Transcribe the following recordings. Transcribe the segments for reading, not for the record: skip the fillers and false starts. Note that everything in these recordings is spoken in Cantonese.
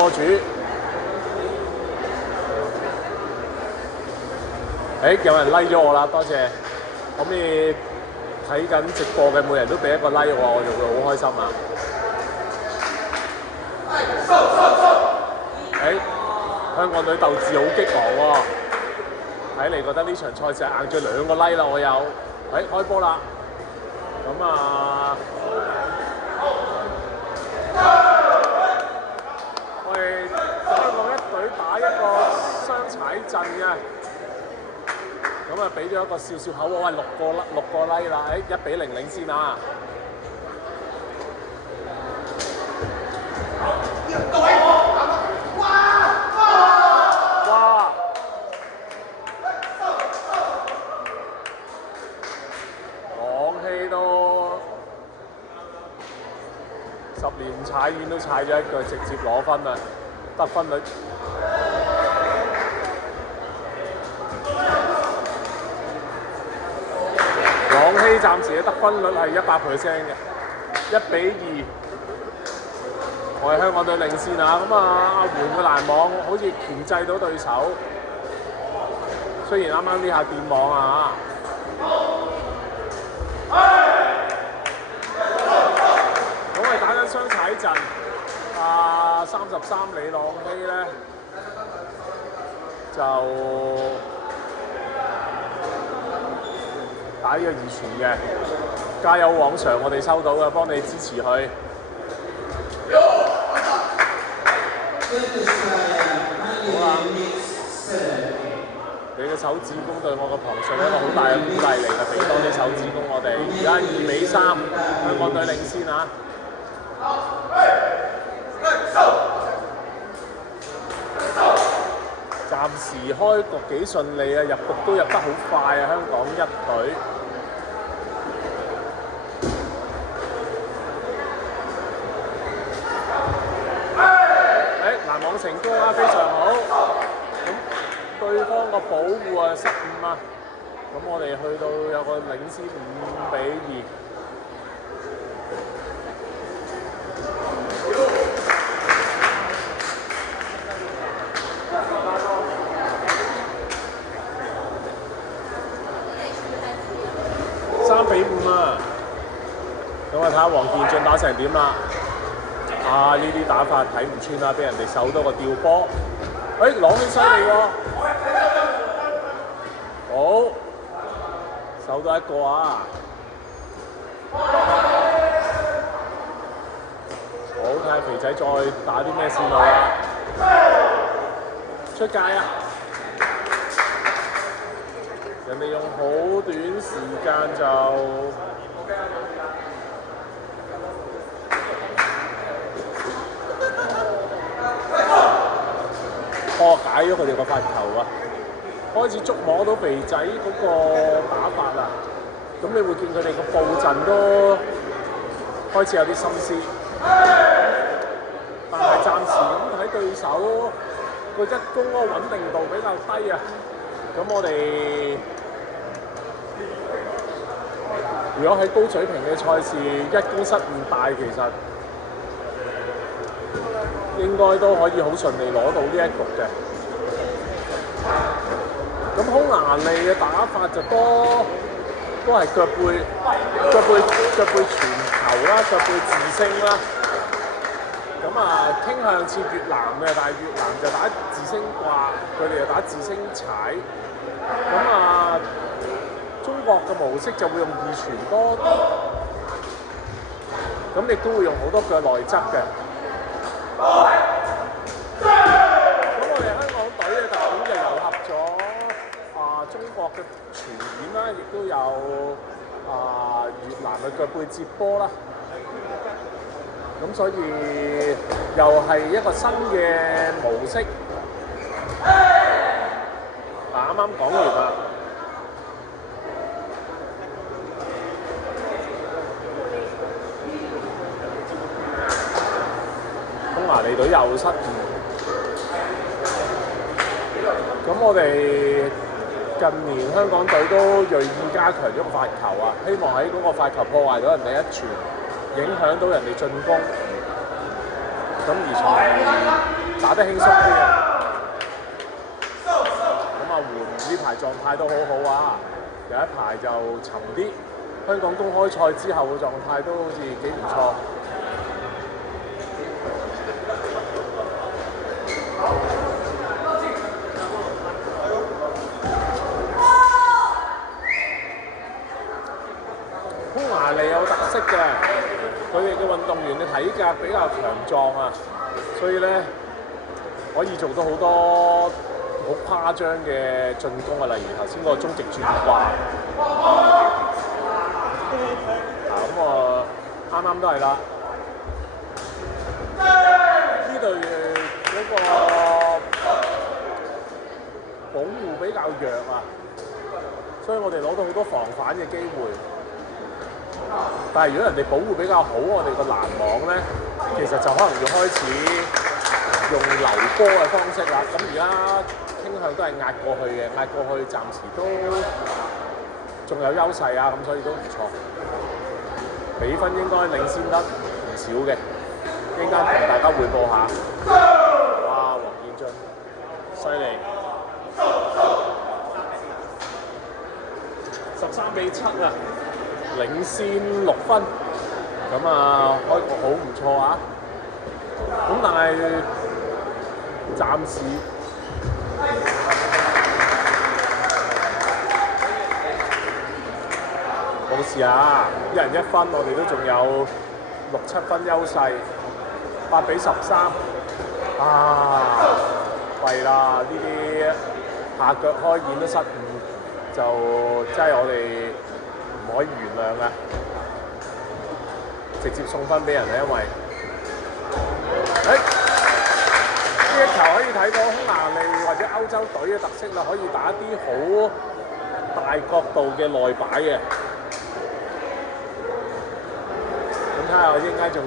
波主。有人 like 咗我啦，多謝。可唔可以睇緊直播嘅每人都俾一個 like 我就會好開心啊！香港隊鬥志好激昂喎，睇嚟覺得呢場賽事係硬住2個 like 啦，我有。開波啦！咁啊，我哋香港一隊打一個雙踩陣嘅。咁啊，俾咗一個笑笑口喎，喂6個 like 啦，1-0領先啊！哇！廣汽都10年踩遠都踩咗一腳，直接攞分啦，得分率。廣汽暫時嘅得分率係100% 嘅，1-2。我係香港隊領先啊！咁啊，阿援嘅攔網好似鉗制到對手，雖然啱啱呢下電網啊咁我哋打緊雙踩陣，33李朗希咧就打呢個2傳嘅，加油往常我哋收到嘅，幫你支持佢。好啦，你嘅手指公對我嘅旁述係一個好大嘅鼓勵嚟嘅，俾多啲手指公我哋。而家2-3，香港隊領先啊！暫時開局幾順利啊，入局都入得好快啊，香港一隊。攔網成功啊，非常好。咁對方個保護啊失誤啊，咁我哋去到有個領先5-2。3-5啊！咁我睇下黃健俊打成點啦。呢啲打法睇唔穿啦，俾人哋守多個吊波。朗希犀利喎！好，守到一個啊！好，睇下肥仔再打啲咩線路啦。出界啊！人哋用好短時間就解咗佢哋個發球啊！開始捉摸到肥仔嗰個打法啦，咁你會見佢哋個布陣都開始有啲心思，但係暫時咁睇對手個一攻嗰個穩定度比較低啊！咁我哋如果喺高水平嘅賽事一攻失誤大，其實應該都可以好順利攞到呢一局嘅。咁好難利嘅打法就都係腳背傳球啦，腳背自升啦。咁傾向似越南嘅，但係越南就打自升掛，佢哋就打自升踩。咁中國嘅模式就會用2傳多啲，咁亦都會用好多腳內側嘅。咁我哋香港隊嘅特點就糅合咗中國嘅傳點啦，亦都有越南嘅腳背接波啦。咁所以又係一個新嘅模式。啱啱講完啦。匈牙利隊又失誤。咁我哋近年香港隊都鋭意加強咗發球啊，希望喺嗰個發球破壞到人哋一傳，影響到人哋進攻。咁而從得輕鬆啲嘅。咁阿媛呢排狀態都好好啊，有一排就沉啲。香港公開賽之後嘅狀態都好似幾唔錯。匈牙利有特色嘅，佢哋嘅運動員嘅體格比較強壯啊，所以咧可以做到好多好誇張嘅進攻啊，例如頭先嗰個終極轉掛。咁我啱啱都係啦，呢隊嗰個保護比較弱啊，所以我哋攞到好多防反嘅機會。但係如果人哋保護比較好，我哋個攔網咧，其實就可能要開始用流波嘅方式啦。咁而家傾向都係壓過去嘅，壓過去暫時都仲有優勢啊，咁所以都唔錯。比分應該領先得唔少嘅，一陣間同大家匯報下。哇，黃建俊，犀利！13-7啊！領先6分，咁啊開局好唔錯啊！咁但係暫時冇事啊，一人1分，我哋都仲有6-7分優勢，8-13啊！弊啦，呢啲下腳開演都失誤，就真係我哋唔可以原諒嘅，直接送分俾人咧，因為呢一球可以睇到匈牙利或者歐洲隊嘅特色啦，可以打啲好大角度嘅內擺嘅。咁睇下應該仲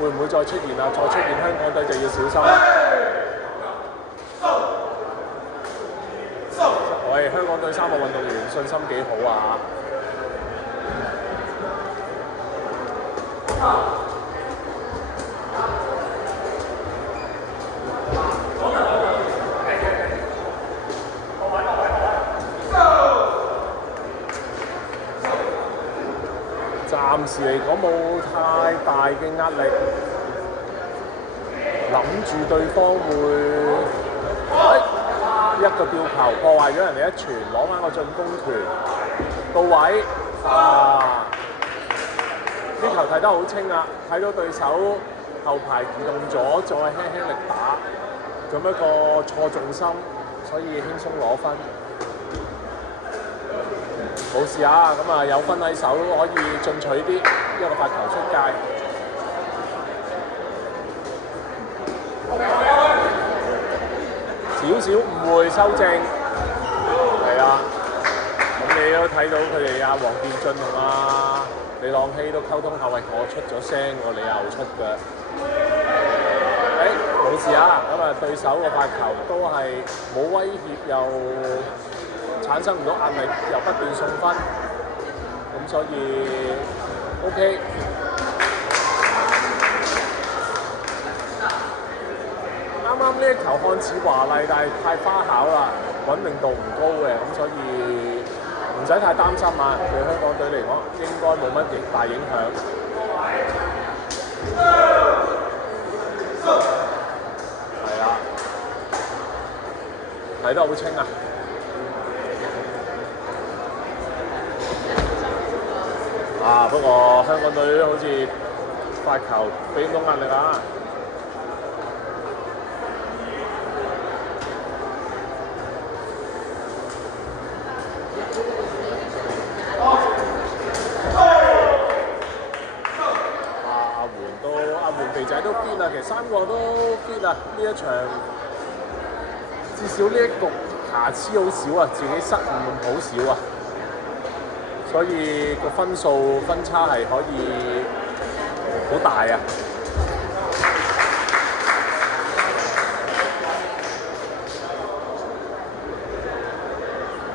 會唔會再出現啊？再出現香港隊就要小心啦。喂，香港隊3個運動員信心幾好啊！暫時嚟講冇太大嘅壓力，諗住對方會一個吊球破壞咗人哋一傳，攞翻個進攻權到位啊！呢球睇得好清啊，睇到對手後排移動咗，再輕輕力打，咁一個錯重心，所以輕鬆攞分。冇事啊，咁啊有分喺手可以進取啲，一個發球出界。少少誤會修正，係啦。咁你都睇到佢哋黃建俊同李朗希都溝通下，喂，我出咗聲，你又出嘅。冇事啊，咁啊對手個發球都係冇威脅，又產生唔到壓力，又不斷送分，咁所以 OK。啱啱呢一球看似華麗，但係太花巧啦，穩定度唔高嘅，咁所以唔使太擔心啊。對香港隊嚟講，應該冇乜大影響。係啦，睇得好清啊！不過香港隊好似發球俾到壓力啊！阿媛肥仔都 fit 啊，其實3個都 fit 啊！呢一場至少呢一局瑕疵好少啊，自己失誤好少啊，所以個分數分差係可以好大啊！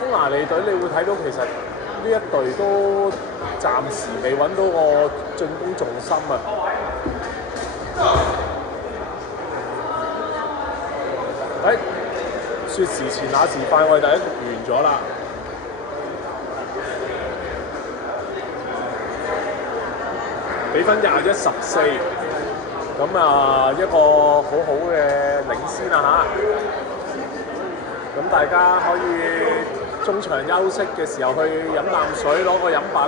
匈牙利隊你會睇到其實呢一隊都暫時未揾到個進攻重心啊！説時遲那時快，我哋第一局完咗啦。比分21-14，咁啊一個好好嘅領先啊嚇！咁大家可以中場休息嘅時候去飲啖水，攞個飲品，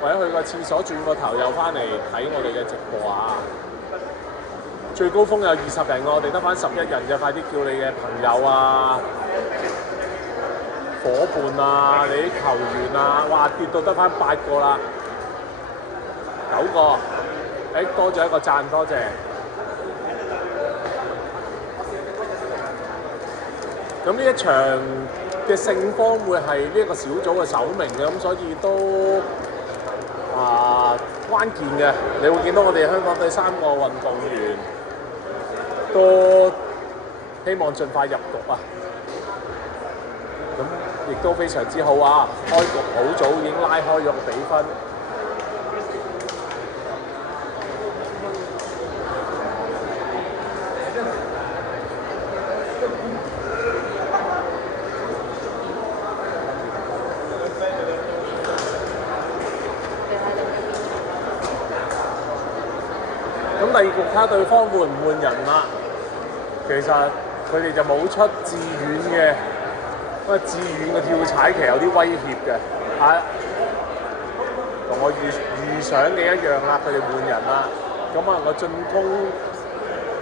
或者去個廁所轉個頭又翻嚟睇我哋嘅直播啊！最高峰有20人，我哋得翻11人嘅，快啲叫你嘅朋友啊、伙伴啊、你啲球員啊，哇跌到得翻8個啦，9個，多咗一個讚，多謝。咁呢一場嘅勝方會係呢一個小組嘅首名嘅，咁所以都關鍵嘅。你會見到我哋香港隊3個運動員都希望盡快入局啊！咁亦都非常之好啊！開局好早已經拉開咗個比分。咁第二局睇下對方換唔換人啦。其實佢哋就冇出志遠嘅，因為志遠嘅跳踩其實有啲威脅嘅，同我預想嘅一樣啦。佢哋換人啦，咁啊個進攻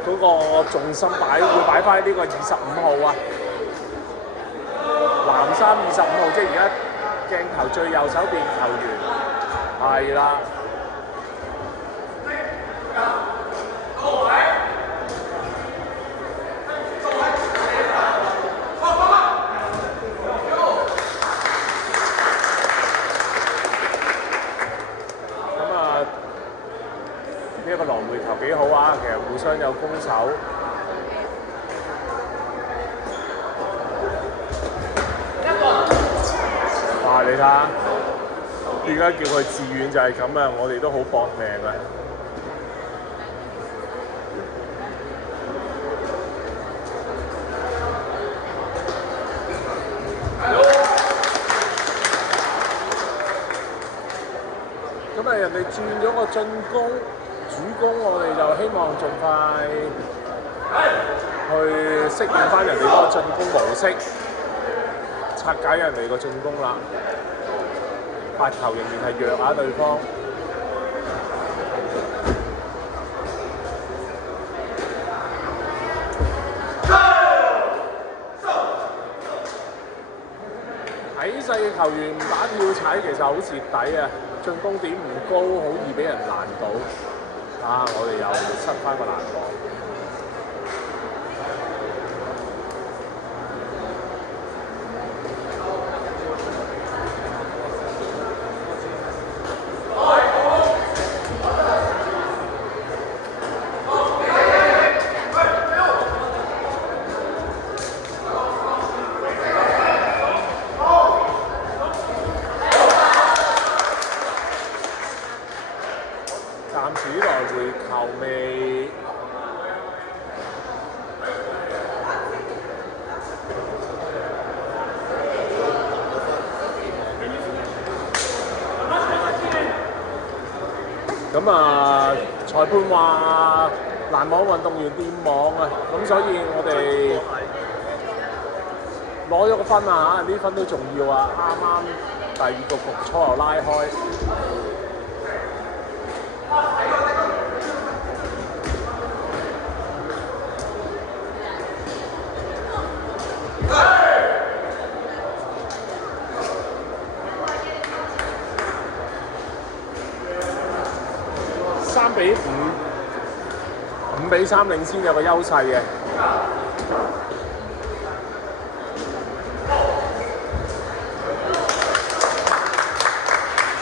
嗰個重心會擺翻喺呢個25號啊，藍衫25號，即係而家鏡頭最右手邊球員，係啦。呢一個來回球幾好啊！其實互相有攻守。哇！你睇下，點解叫佢自遠就係咁啊？我哋都好搏命啊！咁啊，人哋轉咗個進攻。主攻我哋就希望盡快去適應翻人哋嗰個進攻模式，拆解人哋個進攻啦。發球仍然係弱下對方。體細嘅球員打跳踩其實好蝕底啊，進攻點唔高，好易俾人攔到。我哋又失翻個攔網。咁裁判話攔網運動員掂網啊，咁所以我哋攞咗個分啊，呢分都重要啊！啱啱第二個局初又拉開。3-5，5-3領先有個優勢嘅。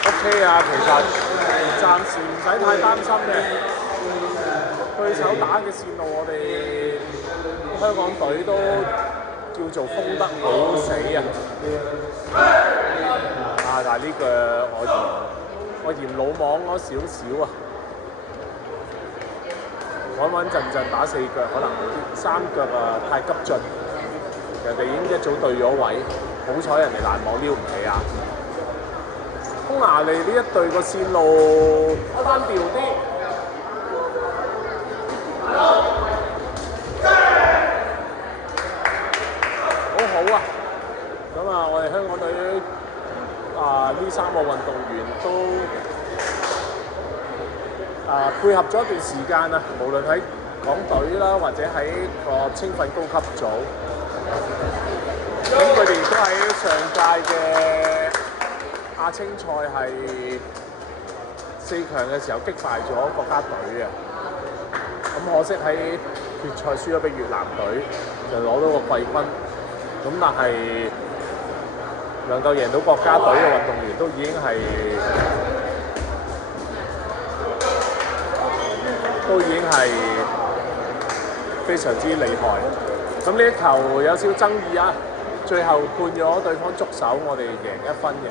OK 啊，其實暫時唔使太擔心嘅。對手打嘅線路，我哋香港隊都叫做封得好死啊！但係呢個我嫌魯莽咗少少啊！穩穩陣陣打4腳可能好啲，3腳太急進，人哋已經一早對咗位，好彩人哋攔網撩唔起啊！匈牙利呢一隊個線路單調啲，好好啊！咁啊，我哋香港隊呢3個運動員都配合咗一段時間啊，無論喺港隊啦，或者喺個青訓高級組，咁佢哋都喺上屆嘅亞青賽係4強嘅時候擊敗咗國家隊嘅，咁可惜喺決賽輸咗俾越南隊，就攞到個季軍。咁但係能夠贏到國家隊嘅運動員都已經係非常之厲害。咁呢一球有少少爭議啊，最後判咗對方觸手，我哋贏1分嘅。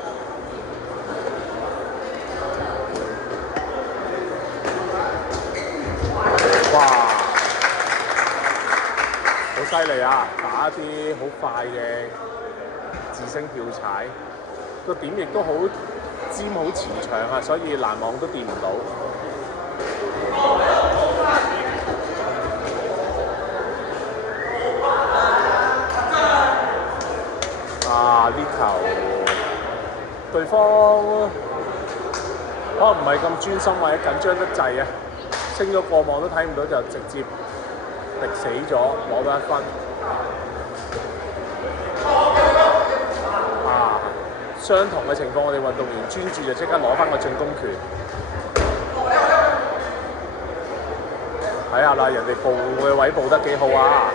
哇！好犀利啊！打一啲好快嘅自升跳踩，個點亦都好尖好慈長啊，所以攔網都掂唔到。呢球對方可能唔係咁專心或者緊張得滯啊，升咗過網都睇唔到，就直接敵死咗，攞到1分。相同嘅情況，我哋運動員專注就即刻攞翻個進攻權。睇下啦，人哋報嘅位報得幾好啊！